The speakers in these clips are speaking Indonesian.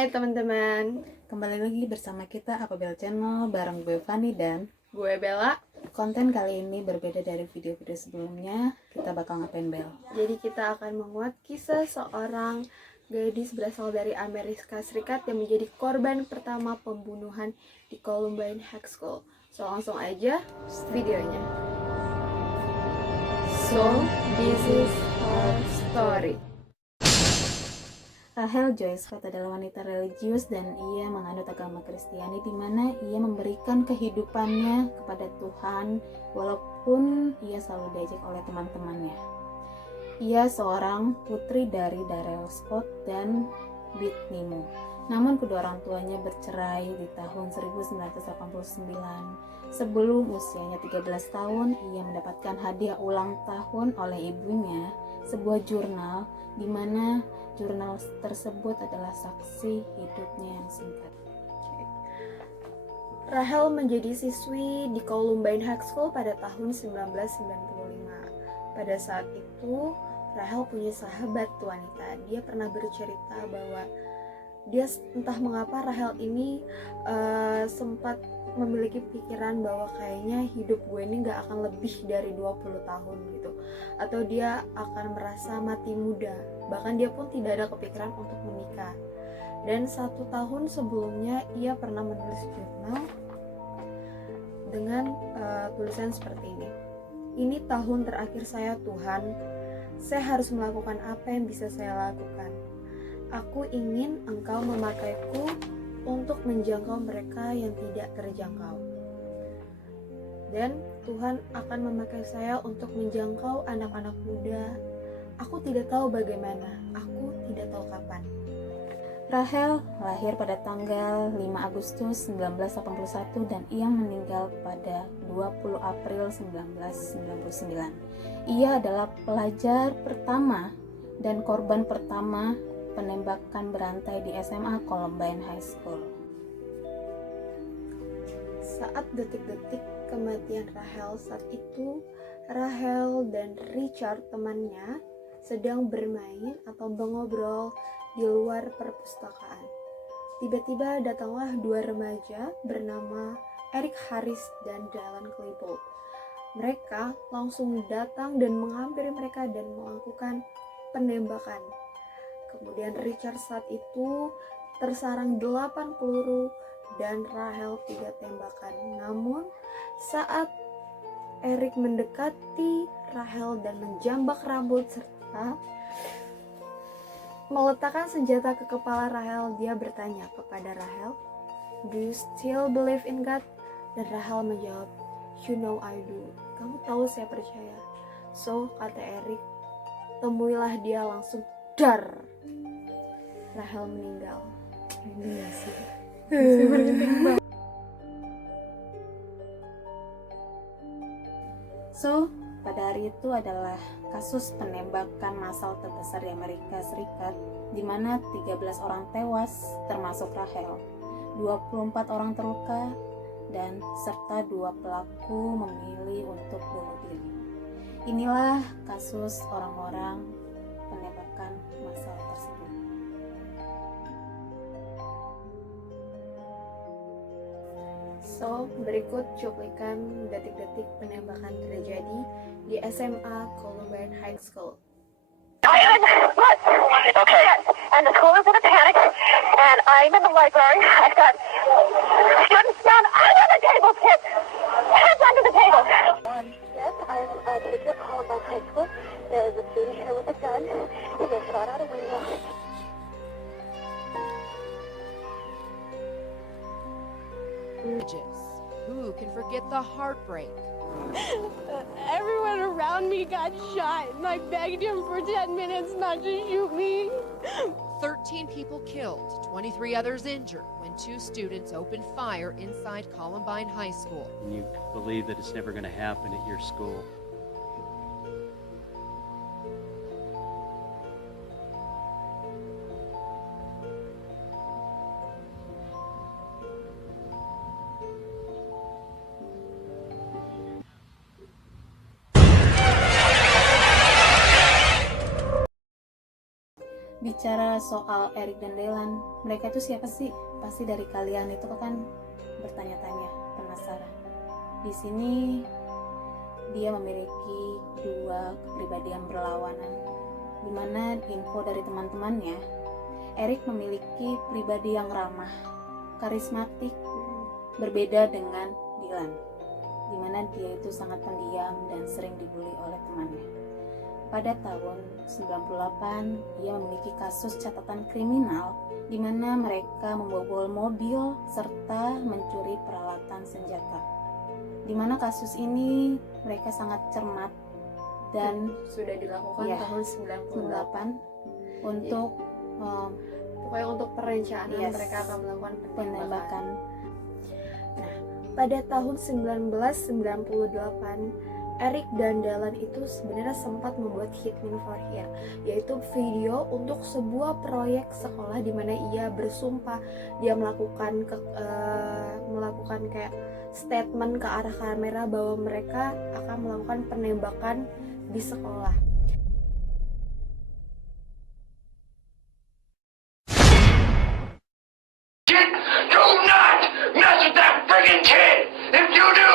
Hai teman-teman, Kembali lagi bersama kita Apabel Channel bareng gue Fani dan gue Bella. konten kali ini berbeda dari video-video sebelumnya. Kita bakal ngapain, Bel? Jadi kita akan menguak kisah seorang gadis berasal dari Amerika Serikat yang menjadi korban pertama pembunuhan di Columbine High School. So langsung aja videonya. So this is her story. Rachel Joy Scott adalah wanita religius dan ia menganut agama Kristiani, di mana ia memberikan kehidupannya kepada Tuhan walaupun ia selalu diajak oleh teman-temannya. Ia seorang putri dari Darrell Scott dan Britney Moore. Namun kedua orang tuanya bercerai di tahun 1989. Sebelum usianya 13 tahun, ia mendapatkan hadiah ulang tahun oleh ibunya, sebuah jurnal di mana jurnal tersebut adalah saksi hidupnya yang singkat. Rachel menjadi siswi di Columbine High School pada tahun 1995. Pada saat itu, Rachel punya sahabat wanita. Dia pernah bercerita bahwa dia entah mengapa Rachel ini sempat memiliki pikiran bahwa kayaknya hidup gue ini gak akan lebih dari 20 tahun gitu, atau dia akan merasa mati muda. Bahkan dia pun tidak ada kepikiran untuk menikah. Dan 1 tahun sebelumnya ia pernah menulis jurnal dengan tulisan seperti ini. Ini tahun terakhir saya, Tuhan. Saya harus melakukan apa yang bisa saya lakukan. Aku ingin Engkau memakaiku untuk menjangkau mereka yang tidak terjangkau. Dan Tuhan akan memakai saya untuk menjangkau anak-anak muda. Aku tidak tahu bagaimana, aku tidak tahu kapan. Rachel lahir pada tanggal 5 Agustus 1981 dan ia meninggal pada 20 April 1999. Ia adalah pelajar pertama dan korban pertama penembakan berantai di SMA Columbine High School. Saat detik-detik kematian Rachel, saat itu Rachel dan Richard temannya sedang bermain atau mengobrol di luar perpustakaan. Tiba-tiba datanglah 2 remaja bernama Eric Harris dan Dylan Klebold. Mereka langsung datang dan menghampiri mereka dan melakukan penembakan. Kemudian Richard saat itu tersarang 8 peluru dan Rachel 3 tembakan. Namun saat Eric mendekati Rachel dan menjambak rambut serta meletakkan senjata ke kepala Rachel, dia bertanya kepada Rachel, "Do you still believe in God?" Dan Rachel menjawab, "You know I do." Kamu tahu saya percaya. So, kata Eric, temuilah dia langsung. Dar. Rachel meninggal. Ini sih. So, pada hari itu adalah kasus penembakan massal terbesar di Amerika Serikat, di mana 13 orang tewas termasuk Rachel, 24 orang terluka, dan serta 2 pelaku memilih untuk bunuh diri. Inilah kasus orang-orang penembakan massal tersebut. So, berikut cuplikan detik-detik penembakan terjadi di SMA Columbine High School. Okay. And the school is in a panic, and I'm in the library. I've got students down under the table, kids. Heads under the table. Yes, I'm taking a call about high school. There's a student here with a gun. He was shot out a window. Who can forget the heartbreak? Everyone around me got shot, and I begged him for 10 minutes not to shoot me. 13 people killed, 23 others injured when 2 students opened fire inside Columbine High School. And you believe that it's never going to happen at your school. Bicara soal Eric dan Dylan, mereka itu siapa sih? Pasti dari kalian itu kan bertanya-tanya, penasaran. Di sini dia memiliki dua kepribadian berlawanan, di mana info dari teman-temannya, Eric memiliki pribadi yang ramah, karismatik, berbeda dengan Dylan, di mana dia itu sangat pendiam dan sering dibully oleh temannya. Pada tahun 98, ia memiliki kasus catatan kriminal di mana mereka membobol mobil serta mencuri peralatan senjata. Di mana kasus ini mereka sangat cermat dan sudah dilakukan ya, tahun 98 untuk pokoknya untuk perencanaan yes, mereka akan melakukan penembakan. Nah, pada tahun 1998 Eric dan Dylan itu sebenarnya sempat membuat Hitman for Hire, yaitu video untuk sebuah proyek sekolah di mana ia bersumpah dia melakukan kayak statement ke arah kamera bahwa mereka akan melakukan penembakan di sekolah. Do not mess with that friggin' kid! If you do,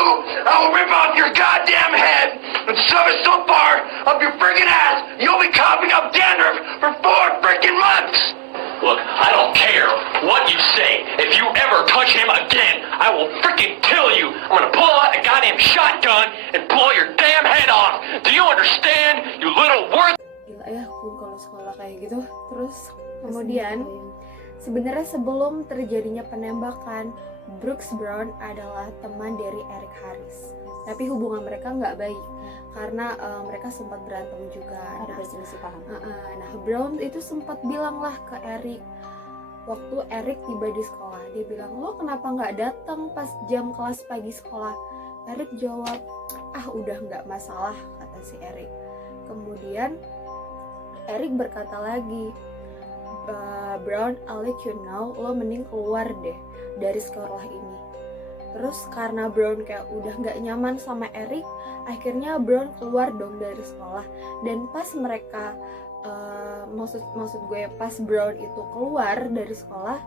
I will rip off your goddamn head and shove it so far up your friggin' ass, you'll be coughing up dandruff for 4 friggin' months! Look, I don't care what you say. If you ever touch him again, I will freaking kill you. I'm gonna pull out a goddamn shotgun and blow your damn head off. Do you understand, you little worth? Gila ya, pun kalau sekolah kayak gitu. Terus kemudian sebenarnya sebelum terjadinya penembakan, Brooks Brown adalah teman dari Eric Harris. Tapi hubungan mereka nggak baik karena mereka sempat berantem juga. Ada berselisih paham. Nah, Brown itu sempat bilang lah ke Eric waktu Eric tiba di sekolah. Dia bilang, lo kenapa nggak datang pas jam kelas pagi sekolah? Eric jawab, udah nggak masalah, kata si Eric. Kemudian Eric berkata lagi, Brown, I'll let you know, lo mending keluar deh dari sekolah ini. Terus karena Brown kayak udah nggak nyaman sama Eric, akhirnya Brown keluar dong dari sekolah. Dan pas mereka maksud gue pas Brown itu keluar dari sekolah,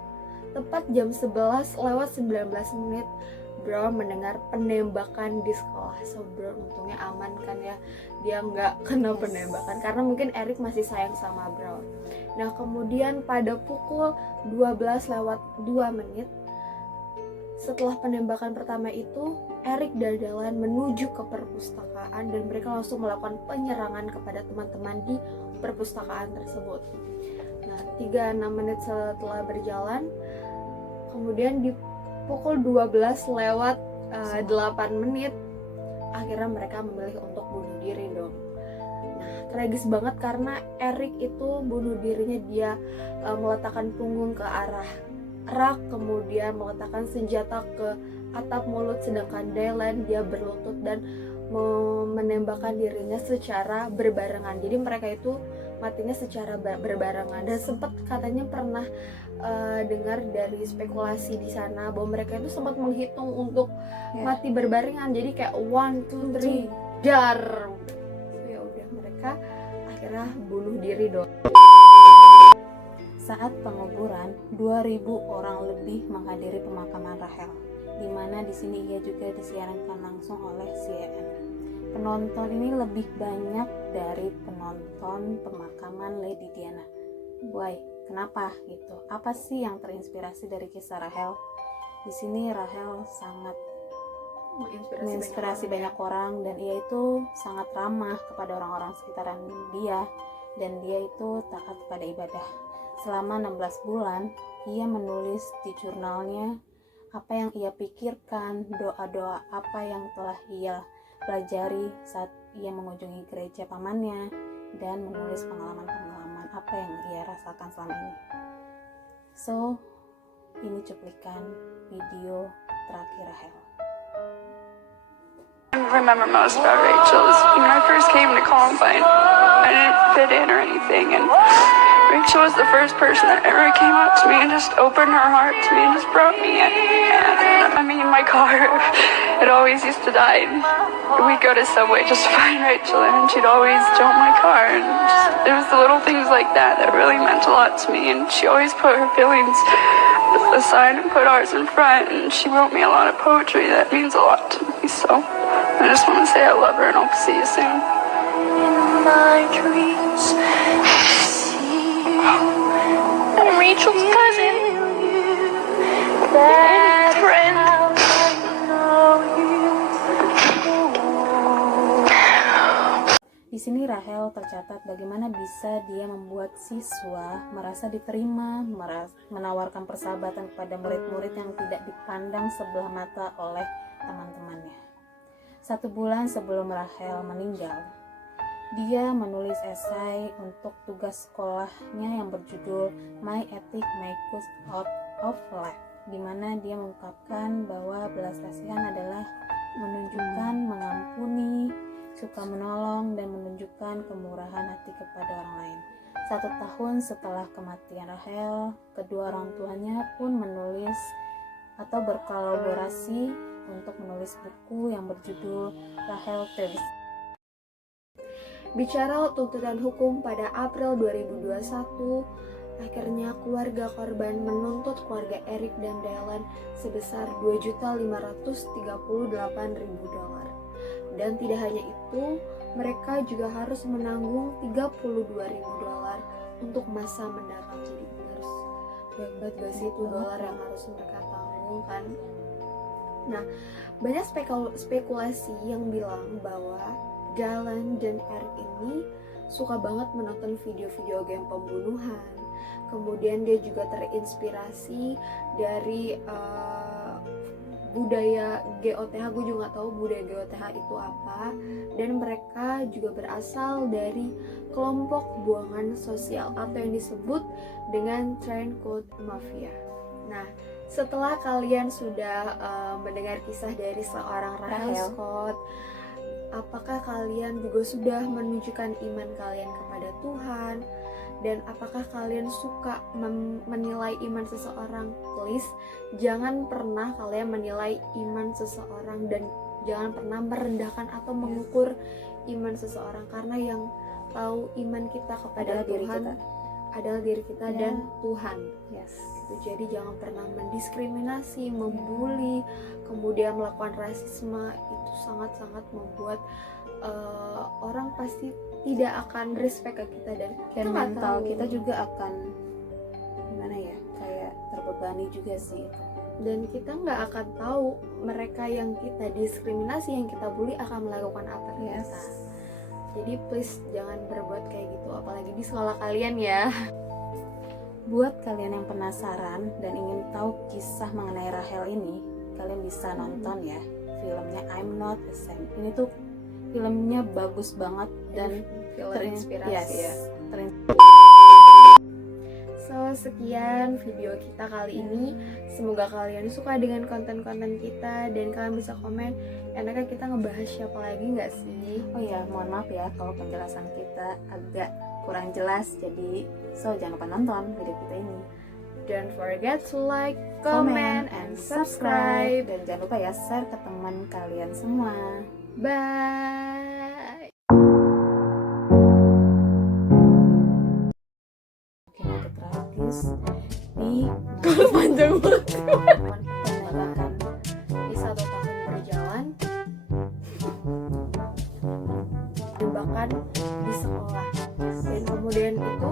tepat jam 11:19 Brown mendengar penembakan di sekolah. So Brown untungnya aman kan ya, dia nggak kena penembakan karena mungkin Eric masih sayang sama Brown. Nah kemudian pada pukul 12:02 setelah penembakan pertama itu, Eric dan Dylan menuju ke perpustakaan dan mereka langsung melakukan penyerangan kepada teman-teman di perpustakaan tersebut. Nah 3-6 menit setelah berjalan, kemudian di pukul 12:08 akhirnya mereka memilih untuk bunuh diri dong. Nah tragis banget karena Eric itu bunuh dirinya, dia meletakkan punggung ke arah rak, kemudian meletakkan senjata ke atap mulut, sedangkan Dylan dia berlutut dan menembakkan dirinya secara berbarengan. Jadi mereka itu matinya secara berbarengan. Dan sempat katanya pernah dengar dari spekulasi di sana bahwa mereka itu sempat menghitung untuk mati berbarengan. Jadi kayak 1, 2, 3 dar. So, ya udah mereka akhirnya bunuh diri dong. Saat penguburan, 2.000 orang lebih menghadiri pemakaman Rachel, di mana di sini ia juga disiarkan langsung oleh CNN. Penonton ini lebih banyak dari penonton pemakaman Lady Diana. Why? Kenapa gitu? Apa sih yang terinspirasi dari kisah Rachel? Di sini Rachel sangat menginspirasi banyak orang dan ia itu sangat ramah kepada orang-orang sekitaran dia, dan dia itu taat pada ibadah. Selama 16 bulan, ia menulis di jurnalnya apa yang ia pikirkan, doa-doa apa yang telah ia pelajari saat ia mengunjungi gereja pamannya, dan menulis pengalaman-pengalaman apa yang ia rasakan selama ini. So, ini cuplikan video terakhir Rachel. I remember most about Rachel is when I first came to Columbine, I didn't fit in or anything, and Rachel was the first person that ever came up to me and just opened her heart to me and just brought me in. And I mean, my car, it always used to die. And we'd go to Subway just to find Rachel, and she'd always jump my car. And just, it was the little things like that that really meant a lot to me. And she always put her feelings aside and put ours in front. And she wrote me a lot of poetry that means a lot to me. So I just want to say I love her, and hope to see you soon. In my dreams, I'm Rachel's cousin and friend. Di sini Rahel tercatat bagaimana bisa dia membuat siswa merasa diterima, menawarkan persahabatan kepada murid-murid yang tidak dipandang sebelah mata oleh teman-temannya. 1 bulan sebelum Rahel meninggal, dia menulis esai untuk tugas sekolahnya yang berjudul My Ethic, My Code of Life, di mana dia mengungkapkan bahwa belas kasihan adalah menunjukkan mengampuni, suka menolong, dan menunjukkan kemurahan hati kepada orang lain. 1 tahun setelah kematian Rahel, kedua orang tuanya pun menulis atau berkolaborasi untuk menulis buku yang berjudul Rahel Tales. Bicara tuntutan hukum pada April 2021, akhirnya keluarga korban menuntut keluarga Eric dan Dylan sebesar $2.538.000. Dan tidak hanya itu, mereka juga harus menanggung $32.000 untuk masa mendatang. Jadi harus banyak banget gak sih itu dolar yang harus mereka tanggung kan. Nah, banyak spekulasi yang bilang bahwa Dylan dan Eric ini suka banget menonton video-video game pembunuhan. Kemudian dia juga terinspirasi dari budaya GOTH. Gue juga gak tahu budaya GOTH itu apa. Dan mereka juga berasal dari kelompok buangan sosial atau yang disebut dengan Turncoat Mafia. Nah, setelah kalian sudah mendengar kisah dari seorang Rahel Scott, apakah kalian juga sudah menunjukkan iman kalian kepada Tuhan? Dan apakah kalian suka menilai iman seseorang? Please, jangan pernah kalian menilai iman seseorang dan jangan pernah merendahkan atau mengukur iman seseorang, karena yang tahu iman kita kepada Tuhan adalah diri kita dan Tuhan. Jadi jangan pernah mendiskriminasi, membuli, kemudian melakukan rasisme. Itu sangat-sangat membuat orang pasti tidak akan respect ke kita, dan mental kita juga akan gimana ya, kayak terbebani juga sih. Dan kita nggak akan tahu mereka yang kita diskriminasi, yang kita bully akan melakukan apa ke kita. Jadi please jangan berbuat kayak gitu, apalagi di sekolah kalian ya. Buat kalian yang penasaran dan ingin tahu kisah mengenai Rahel ini, kalian bisa nonton ya filmnya I'm Not the Same. Ini tuh filmnya bagus banget dan terinspirasi ya. So, sekian video kita kali ini. Semoga kalian suka dengan konten-konten kita dan kalian bisa komen enaknya kita ngebahas siapa lagi nggak sih? Oh ya, mohon maaf ya kalau penjelasan kita agak kurang jelas. Jadi, jangan lupa nonton video kita ini. Don't forget to like, comment, and subscribe. Dan jangan lupa ya share ke teman kalian semua. Bye. Oke, lanjut gratis di Panjang banget. penembakan Di 1 tahun berjalan, tembakan di sekolah, dan kemudian itu